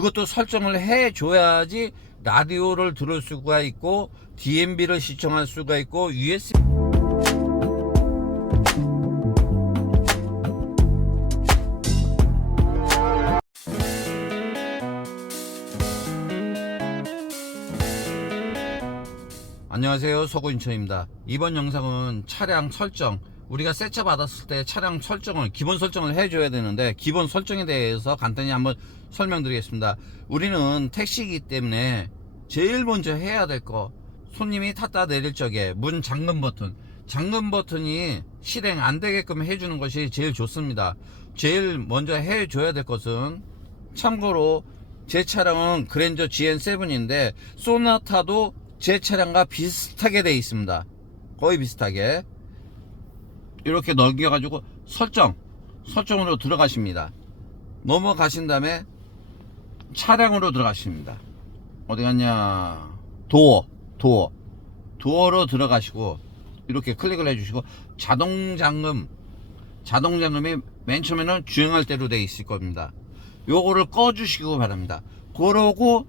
그것도 설정을 해줘야지 라디오를 들을 수가 있고 DMB를 시청할 수가 있고 USB. 안녕하세요, 서구인천입니다. 이번 영상은 차량 설정, 우리가 새 차 받았을 때 차량 설정을, 기본 설정을 해줘야 되는데 기본 설정에 대해서 간단히 한번 설명드리겠습니다. 우리는 택시이기 때문에 제일 먼저 해야 될 거, 손님이 탔다 내릴 적에 문 잠금 버튼이 실행 안 되게끔 해주는 것이 제일 좋습니다. 제일 먼저 해줘야 될 것은, 참고로 제 차량은 그랜저 GN7인데 소나타도 제 차량과 비슷하게 되어 있습니다. 거의 비슷하게. 이렇게 넘겨가지고 설정으로 들어가십니다. 넘어가신 다음에 차량으로 들어가십니다. 어디 갔냐, 도어로 들어가시고 이렇게 클릭을 해주시고, 자동잠금이 맨 처음에는 주행할 때로 되어 있을 겁니다. 요거를 꺼주시고 바랍니다. 그러고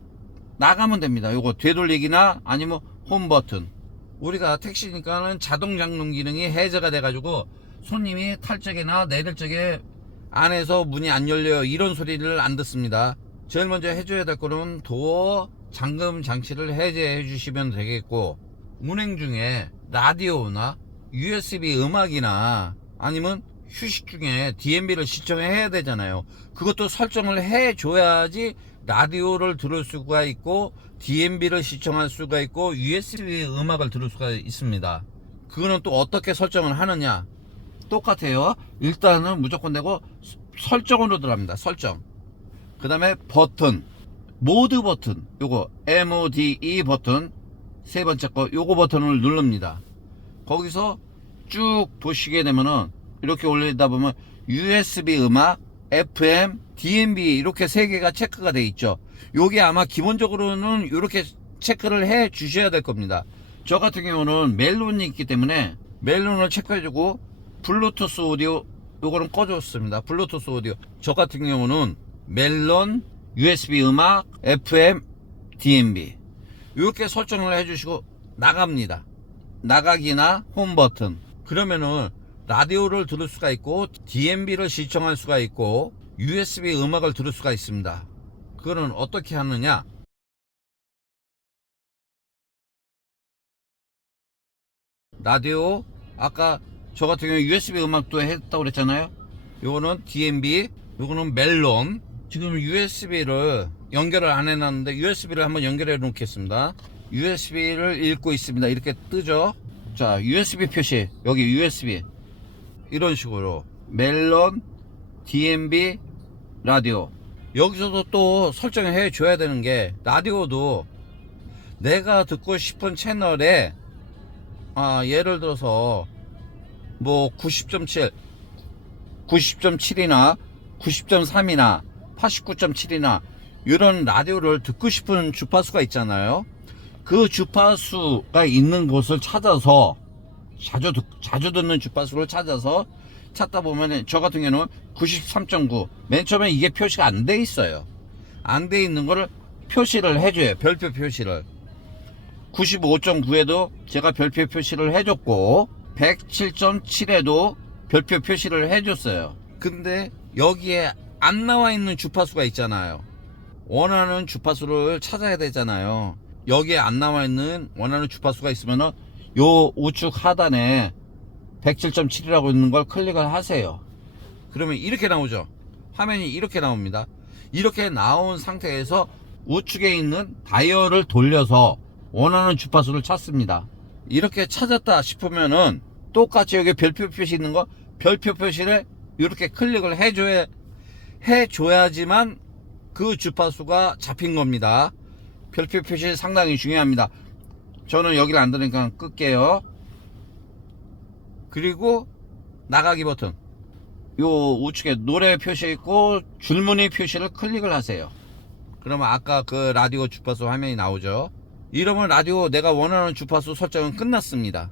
나가면 됩니다. 요거 되돌리기나 아니면 홈 버튼. 우리가 택시니까는 자동 잠금 기능이 해제가 돼 가지고 손님이 탈 적이나 내릴 적에 안에서 문이 안 열려요, 이런 소리를 안 듣습니다. 제일 먼저 해줘야 될 거는 도어 잠금 장치를 해제해 주시면 되겠고, 운행 중에 라디오나 USB 음악이나 아니면 휴식 중에 DMB를 시청해야 되잖아요. 그것도 설정을 해줘야지 라디오를 들을 수가 있고 DMB를 시청할 수가 있고 USB 음악을 들을 수가 있습니다. 그거는 또 어떻게 설정을 하느냐, 똑같아요. 일단은 무조건 되고 설정으로 들어갑니다. 설정. 그 다음에 버튼, 모드 버튼, 요거 MODE 버튼, 세 번째 거 요거 버튼을 누릅니다. 거기서 쭉 보시게 되면은 이렇게 올리다 보면 USB 음악, FM, DMB 이렇게 세 개가 체크가 되어 있죠. 요게 아마 기본적으로는 이렇게 체크를 해 주셔야 될 겁니다. 저 같은 경우는 멜론이 있기 때문에 멜론을 체크해주고, 블루투스 오디오 요거는 꺼줬습니다. 블루투스 오디오. 저 같은 경우는 멜론, USB 음악, FM, DMB 이렇게 설정을 해주시고 나갑니다. 나가기나 홈 버튼. 그러면은 라디오를 들을 수가 있고 DMB를 시청할 수가 있고 USB 음악을 들을 수가 있습니다. 그거는 어떻게 하느냐, 라디오, 아까 저 같은 경우 USB 음악도 했다고 그랬잖아요. 요거는 DMB, 요거는 멜론. 지금 USB를 연결을 안 해놨는데 USB를 한번 연결해 놓겠습니다. USB를 읽고 있습니다. 이렇게 뜨죠. 자, USB 표시, 여기 USB 이런 식으로 멜론, DMB, 라디오. 여기서도 또 설정을 해 줘야 되는 게, 라디오도 내가 듣고 싶은 채널에 예를 들어서 뭐 90.7, 90.7이나 90.3이나 89.7이나 이런 라디오를 듣고 싶은 주파수가 있잖아요. 그 주파수가 있는 곳을 찾아서, 자주 듣는 주파수를 찾다 보면, 저 같은 경우는 93.9, 맨 처음에 이게 표시가 안 돼 있어요. 안 돼 있는 거를 표시를 해줘요. 별표 표시를. 95.9에도 제가 별표 표시를 해줬고 107.7에도 별표 표시를 해줬어요. 근데 여기에 안 나와 있는 주파수가 있잖아요. 원하는 주파수를 찾아야 되잖아요. 여기에 안 나와 있는 원하는 주파수가 있으면은 요 우측 하단에 107.7이라고 있는 걸 클릭을 하세요. 그러면 이렇게 나오죠. 화면이 이렇게 나옵니다. 이렇게 나온 상태에서 우측에 있는 다이얼을 돌려서 원하는 주파수를 찾습니다. 이렇게 찾았다 싶으면은 똑같이 여기 별표 표시 있는 거, 별표 표시를 이렇게 클릭을 해줘야지만 그 주파수가 잡힌 겁니다. 별표 표시 상당히 중요합니다. 저는 여기를 안 들으니까 끌게요. 그리고 나가기 버튼, 요 우측에 노래 표시 있고 줄무늬 표시를 클릭을 하세요. 그러면 아까 그 라디오 주파수 화면이 나오죠. 이러면 라디오 내가 원하는 주파수 설정은 끝났습니다.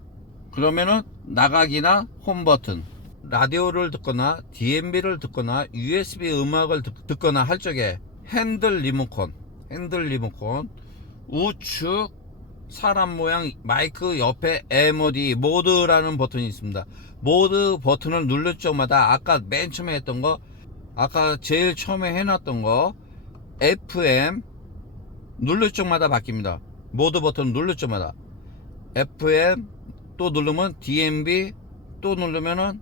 그러면은 나가기나 홈 버튼, 라디오를 듣거나 DMB를 듣거나 USB 음악을 듣거나 할 적에 핸들 리모컨, 우측 사람 모양 마이크 옆에 MOD 모드라는 버튼이 있습니다. 모드 버튼을 누를 적마다 아까 맨 처음에 했던 거, 아까 제일 처음에 해놨던 거 FM 누를 적마다 바뀝니다. 모드 버튼 누를 적마다 FM 또 누르면 DMB 또 누르면은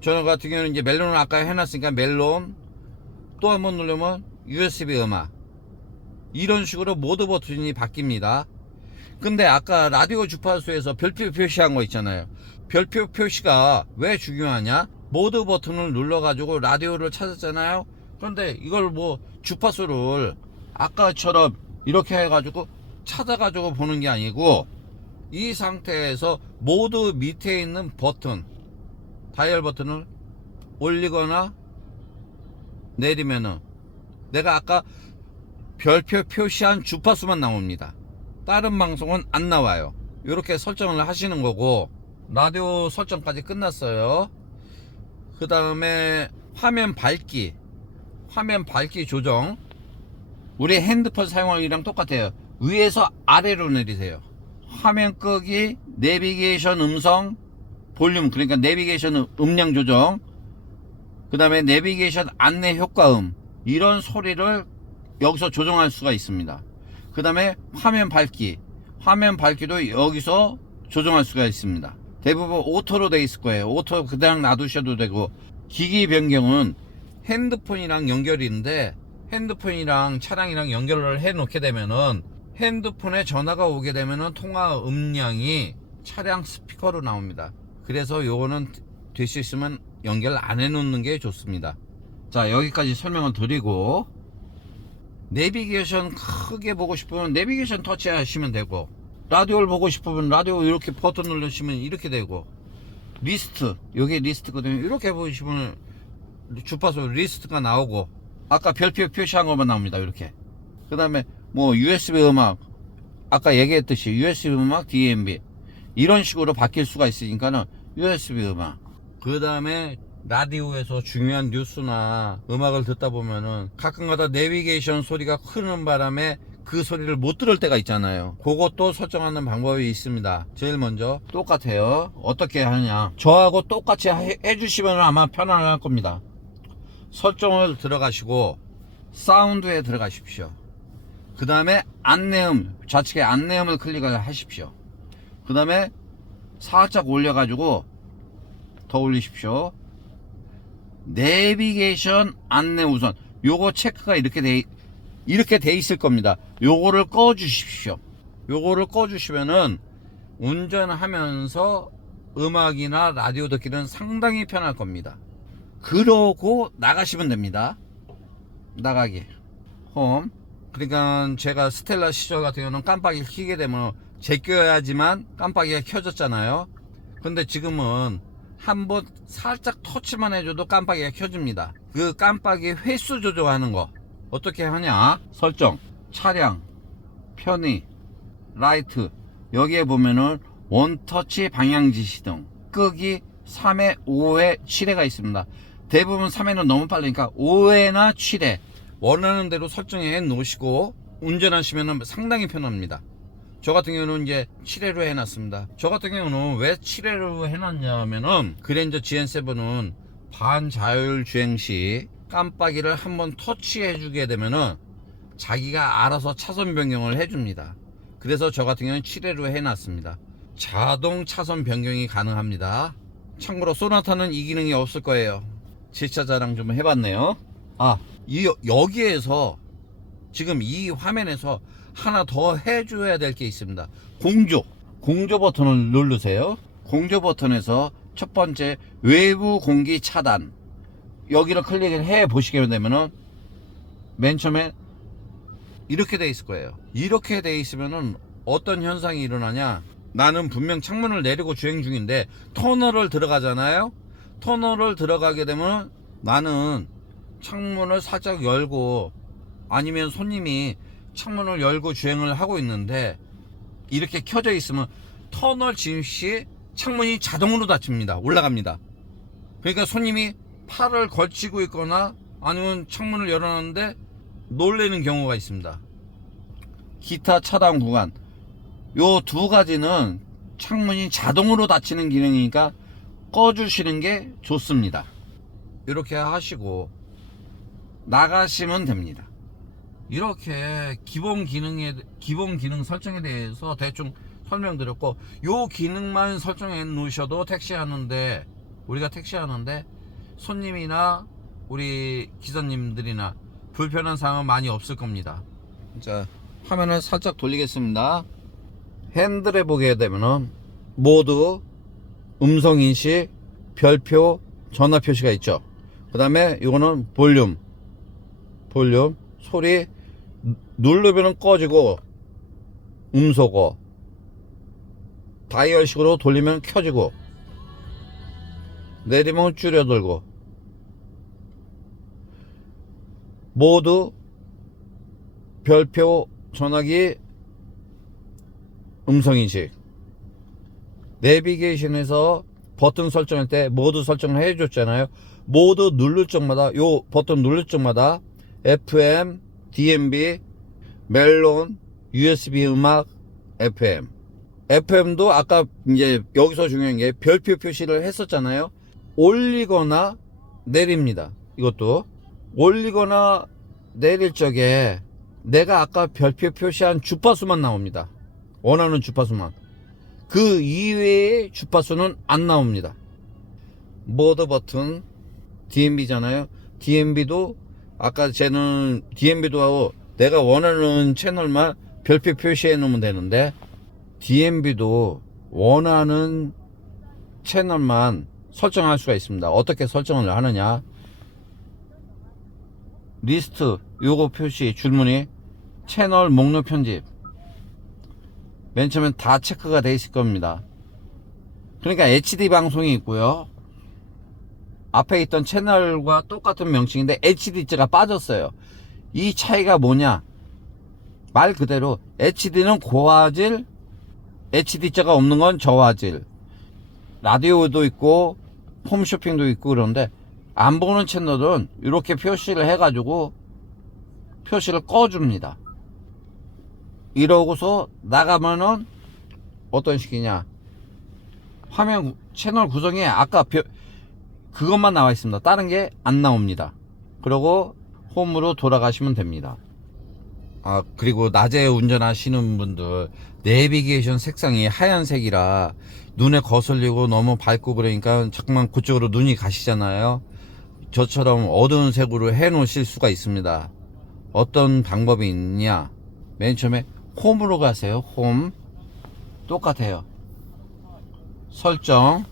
저 같은 경우는 이제 멜론을 아까 해놨으니까 멜론 또 한번 누르면 USB 음악 이런 식으로 모드 버튼이 바뀝니다. 근데 아까 라디오 주파수에서 별표 표시한 거 있잖아요. 별표 표시가 왜 중요하냐? 모드 버튼을 눌러가지고 라디오를 찾았잖아요. 그런데 이걸 뭐 주파수를 아까처럼 이렇게 해가지고 찾아가지고 보는 게 아니고 이 상태에서 모드 밑에 있는 버튼, 다이얼 버튼을 올리거나 내리면은 내가 아까 별표 표시한 주파수만 나옵니다. 다른 방송은 안 나와요. 이렇게 설정을 하시는 거고, 라디오 설정까지 끝났어요. 그 다음에 화면 밝기 조정. 우리 핸드폰 사용하기랑 똑같아요. 위에서 아래로 내리세요. 화면 끄기, 내비게이션 음성, 볼륨, 그러니까 내비게이션 음량 조정, 그 다음에 내비게이션 안내 효과음, 이런 소리를 여기서 조정할 수가 있습니다. 그 다음에 화면 밝기도 여기서 조정할 수가 있습니다. 대부분 오토로 돼 있을 거예요. 오토 그냥 놔두셔도 되고, 기기 변경은 핸드폰이랑 연결인데 핸드폰이랑 차량이랑 연결을 해 놓게 되면은 핸드폰에 전화가 오게 되면은 통화 음량이 차량 스피커로 나옵니다. 그래서 요거는 될 수 있으면 연결 안 해 놓는 게 좋습니다. 자, 여기까지 설명을 드리고, 내비게이션 크게 보고 싶으면 내비게이션 터치 하시면 되고, 라디오를 보고 싶으면 라디오 이렇게 버튼 누르시면 이렇게 되고, 리스트, 여기 리스트거든요. 이렇게 보시면 주파수 리스트가 나오고, 아까 별표 표시한 것만 나옵니다. 이렇게. 그 다음에 뭐 USB 음악, 아까 얘기했듯이 USB 음악, DMB 이런 식으로 바뀔 수가 있으니까는 USB 음악. 그 다음에 라디오에서 중요한 뉴스나 음악을 듣다 보면은 가끔가다 내비게이션 소리가 크는 바람에 그 소리를 못 들을 때가 있잖아요. 그것도 설정하는 방법이 있습니다. 제일 먼저 똑같아요. 어떻게 하냐, 저하고 똑같이 해주시면 아마 편안할 겁니다. 설정을 들어가시고 사운드에 들어가십시오. 그 다음에 안내음, 좌측에 안내음을 클릭을 하십시오. 그 다음에 살짝 올려가지고 더 올리십시오. 내비게이션 안내 우선, 요거 체크가 이렇게 돼 있을 겁니다. 요거를 꺼 주십시오. 요거를 꺼 주시면은 운전하면서 음악이나 라디오 듣기는 상당히 편할 겁니다. 그러고 나가시면 됩니다. 나가기 홈. 그러니까 제가 스텔라 시절 같은 경우는 깜빡이를 켜게 되면 제껴야지만 깜빡이가 켜졌잖아요. 근데 지금은 한번 살짝 터치만 해줘도 깜빡이가 켜집니다. 그 깜빡이 횟수 조절하는 거 어떻게 하냐, 설정, 차량, 편의, 라이트, 여기에 보면은 원터치 방향지시등, 끄기 3회, 5회, 7회가 있습니다. 대부분 3회는 너무 빠르니까 5회나 7회 원하는 대로 설정해 놓으시고 운전하시면 상당히 편합니다. 저 같은 경우는 이제 7회로 해놨습니다. 저 같은 경우는 왜 7회로 해놨냐면은 그랜저 GN7은 반자율 주행 시 깜빡이를 한번 터치해 주게 되면은 자기가 알아서 차선 변경을 해줍니다. 그래서 저 같은 경우는 7회로 해놨습니다. 자동 차선 변경이 가능합니다. 참고로 소나타는 이 기능이 없을 거예요. 제 차 자랑 좀 해봤네요. 여기에서 지금 이 화면에서 하나 더 해줘야 될 게 있습니다. 공조 버튼을 누르세요. 공조 버튼에서 첫 번째 외부 공기 차단, 여기를 클릭을 해 보시게 되면은 맨 처음에 이렇게 돼 있을 거예요. 이렇게 돼 있으면은 어떤 현상이 일어나냐, 나는 분명 창문을 내리고 주행 중인데 터널을 들어가잖아요. 터널을 들어가게 되면 나는 창문을 살짝 열고, 아니면 손님이 창문을 열고 주행을 하고 있는데 이렇게 켜져 있으면 터널 진입 시 창문이 자동으로 닫힙니다. 올라갑니다. 그러니까 손님이 팔을 걸치고 있거나 아니면 창문을 열어놨는데 놀래는 경우가 있습니다. 기타 차단 구간, 요 두 가지는 창문이 자동으로 닫히는 기능이니까 꺼주시는 게 좋습니다. 이렇게 하시고 나가시면 됩니다. 이렇게 기본 기능 설정에 대해서 대충 설명드렸고, 요 기능만 설정해 놓으셔도 우리가 택시하는데 손님이나 우리 기사님들이나 불편한 상황은 많이 없을 겁니다. 자, 화면을 살짝 돌리겠습니다. 핸들에 보게 되면은 모두 음성인식, 별표, 전화 표시가 있죠. 그 다음에 이거는 볼륨, 소리 누르면 꺼지고 음소거, 다이얼식으로 돌리면 켜지고, 내리면 줄여들고, 모두 별표, 전화기, 음성인식. 내비게이션에서 버튼 설정할 때 모두 설정을 해줬잖아요. 모두 누를 적마다, 요 버튼 누를 적마다 FM, DMB, 멜론, USB 음악, FM도 아까 이제 여기서 중요한 게 별표 표시를 했었잖아요. 올리거나 내립니다. 이것도 올리거나 내릴 적에 내가 아까 별표 표시한 주파수만 나옵니다. 원하는 주파수만. 그 이외의 주파수는 안 나옵니다. 모드 버튼 DMB잖아요. DMB도 아까 쟤는 DMB도 하고 내가 원하는 채널만 별표 표시해 놓으면 되는데, DMB도 원하는 채널만 설정할 수가 있습니다. 어떻게 설정을 하느냐, 리스트 요거 표시 줄무늬 채널 목록 편집, 맨 처음엔 다 체크가 돼 있을 겁니다. 그러니까 HD 방송이 있고요, 앞에 있던 채널과 똑같은 명칭인데 HD자가 빠졌어요. 이 차이가 뭐냐, 말 그대로 HD는 고화질, HD자가 없는 건 저화질. 라디오도 있고 홈쇼핑도 있고 그런데 안 보는 채널은 이렇게 표시를 해가지고 표시를 꺼줍니다. 이러고서 나가면은 어떤 식이냐, 화면 채널 구성에 아까 그것만 나와 있습니다. 다른 게 안 나옵니다. 그리고 홈으로 돌아가시면 됩니다. 그리고 낮에 운전하시는 분들 내비게이션 색상이 하얀색이라 눈에 거슬리고 너무 밝고 그러니까 자꾸만 그쪽으로 눈이 가시잖아요. 저처럼 어두운 색으로 해 놓으실 수가 있습니다. 어떤 방법이 있냐, 맨 처음에 홈으로 가세요. 홈 똑같아요. 설정,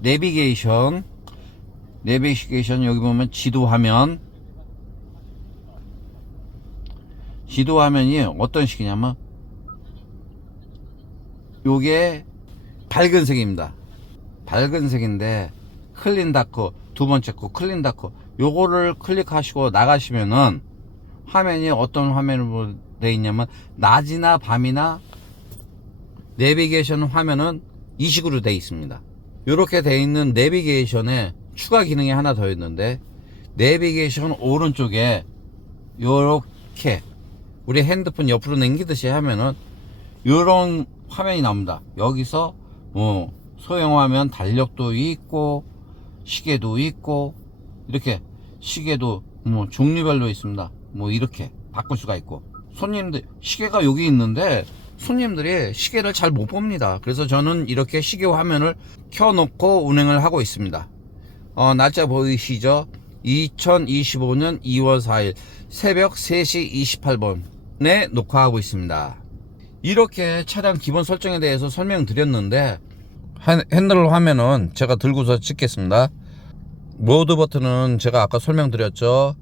내비게이션 여기 보면 지도화면이 어떤 식이냐면 요게 밝은색입니다. 밝은색인데 클린다크, 두 번째 거 클린다크, 요거를 클릭하시고 나가시면은 화면이 어떤 화면으로 되어 있냐면 낮이나 밤이나 내비게이션 화면은 이 식으로 되어 있습니다. 이렇게 되어 있는 내비게이션에 추가 기능이 하나 더 있는데, 내비게이션 오른쪽에 요렇게 우리 핸드폰 옆으로 당기듯이 하면은 요런 화면이 나옵니다. 여기서 뭐 소형화면 달력도 있고 시계도 있고, 이렇게 시계도 뭐 종류별로 있습니다. 뭐 이렇게 바꿀 수가 있고, 손님들 시계가 여기 있는데 손님들이 시계를 잘 못 봅니다. 그래서 저는 이렇게 시계 화면을 켜놓고 운행을 하고 있습니다. 날짜 보이시죠? 2025년 2월 4일 새벽 3시 28분에 녹화하고 있습니다. 이렇게 차량 기본 설정에 대해서 설명드렸는데, 핸들 화면은 제가 들고서 찍겠습니다. 모드 버튼은 제가 아까 설명드렸죠.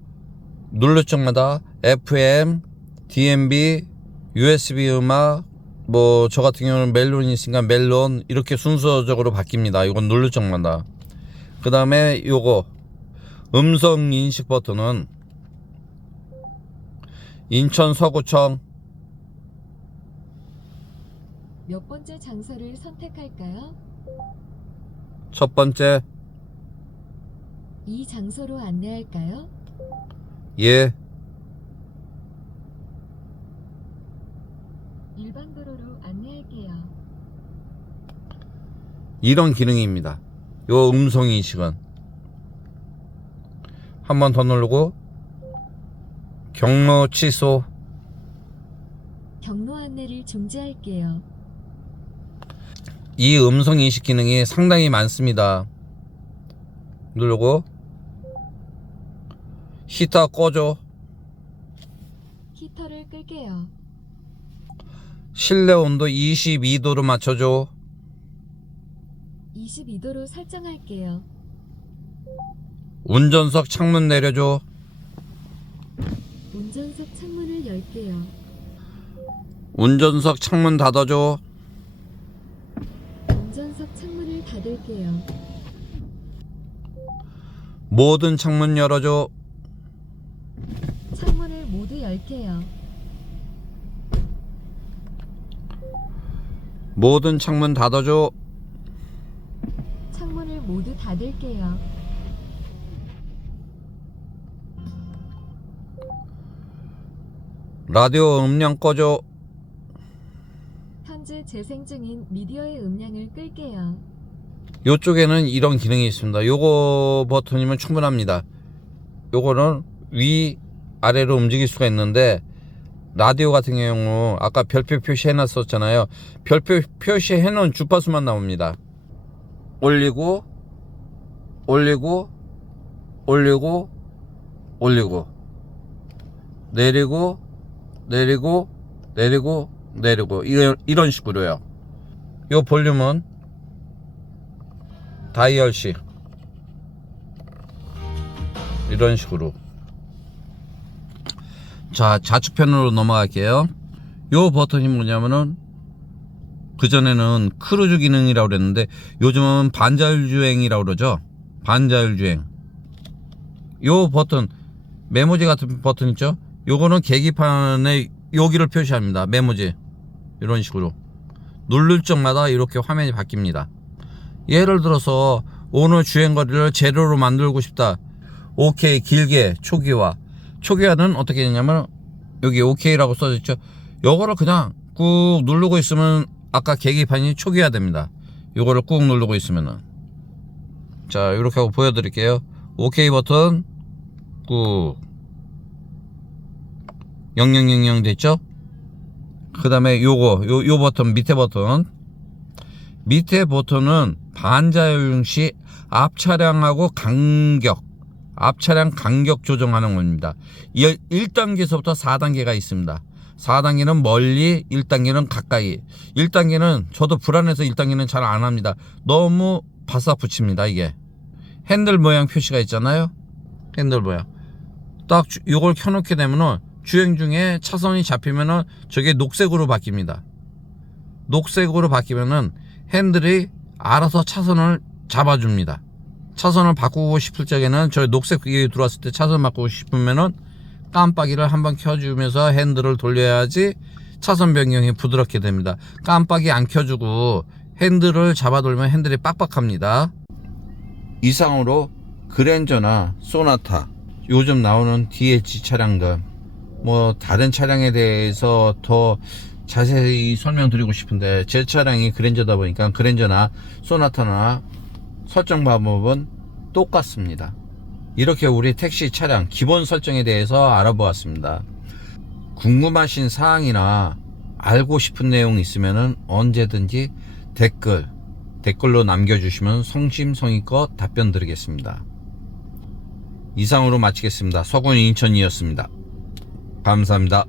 누를 적마다 FM, DMB, USB 음악, 뭐 저 같은 경우는 멜론이 있으니까 멜론, 이렇게 순서적으로 바뀝니다. 이건 누를 적마다. 그 다음에 요거 음성 인식 버튼은 인천 서구청. 몇 번째 장소를 선택할까요? 첫 번째. 이 장소로 안내할까요? 예. 일반 도로로 안내할게요. 이런 기능입니다. 요 음성인식은 한 번 더 누르고 경로 취소. 경로 안내를 중지할게요. 이 음성인식 기능이 상당히 많습니다. 누르고 히터 꺼줘. 히터를 끌게요. 실내 온도 22도로 맞춰줘. 22도로 설정할게요. 운전석 창문 내려줘. 운전석 창문을 열게요. 운전석 창문 닫아줘. 운전석 창문을 닫을게요. 모든 창문 열어줘. 창문을 모두 열게요. 모든 창문 닫아줘. 창문을 모두 닫을게요. 라디오 음량 꺼줘. 현재 재생 중인 미디어의 음량을 끌게요. 요쪽에는 이런 기능이 있습니다. 요거 버튼이면 충분합니다. 요거는 위 아래로 움직일 수가 있는데, 라디오 같은 경우 아까 별표 표시해 놨었잖아요. 별표 표시해 놓은 주파수만 나옵니다. 올리고 올리고 올리고 올리고 내리고 내리고 내리고 내리고 이런 식으로요. 요 볼륨은 다이얼식 이런 식으로. 자, 좌측편으로 넘어갈게요. 요 버튼이 뭐냐면은, 그전에는 크루즈 기능이라고 그랬는데 요즘은 반자율 주행이라고 그러죠. 반자율 주행. 요 버튼, 메모지 같은 버튼 있죠. 요거는 계기판에 여기를 표시합니다. 메모지. 이런 식으로 누를 적마다 이렇게 화면이 바뀝니다. 예를 들어서 오늘 주행거리를 제로로 만들고 싶다. 오케이, 길게 초기화는 어떻게 되냐면, 여기 오케이라고 써져 있죠. 요거를 그냥 꾹 누르고 있으면 아까 계기판이 초기화 됩니다. 요거를 꾹 누르고 있으면은. 자, 이렇게 하고 보여드릴게요. 오케이 버튼 꾹 0000 됐죠. 그 다음에 요 버튼, 밑에 버튼은 반자율 시 앞차량하고 앞차량 간격 조정하는 겁니다. 1단계에서부터 4단계가 있습니다. 4단계는 멀리, 1단계는 가까이. 1단계는 저도 불안해서 1단계는 잘 안 합니다. 너무 바싹 붙입니다. 이게 핸들 모양 표시가 있잖아요. 핸들 모양 딱 이걸 켜놓게 되면은 주행 중에 차선이 잡히면은 저게 녹색으로 바뀝니다. 녹색으로 바뀌면은 핸들이 알아서 차선을 잡아줍니다. 차선을 바꾸고 싶을 적에는 저 녹색이 들어왔을 때 차선 바꾸고 싶으면은 깜빡이를 한번 켜주면서 핸들을 돌려야지 차선 변경이 부드럽게 됩니다. 깜빡이 안 켜주고 핸들을 잡아 돌면 핸들이 빡빡합니다. 이상으로 그랜저나 소나타, 요즘 나오는 DH 차량들, 뭐 다른 차량에 대해서 더 자세히 설명드리고 싶은데, 제 차량이 그랜저다 보니까 그랜저나 소나타나 설정 방법은 똑같습니다. 이렇게 우리 택시 차량 기본 설정에 대해서 알아보았습니다. 궁금하신 사항이나 알고 싶은 내용 있으면 언제든지 댓글로 남겨주시면 성심성의껏 답변 드리겠습니다. 이상으로 마치겠습니다. 서군 인천이었습니다. 감사합니다.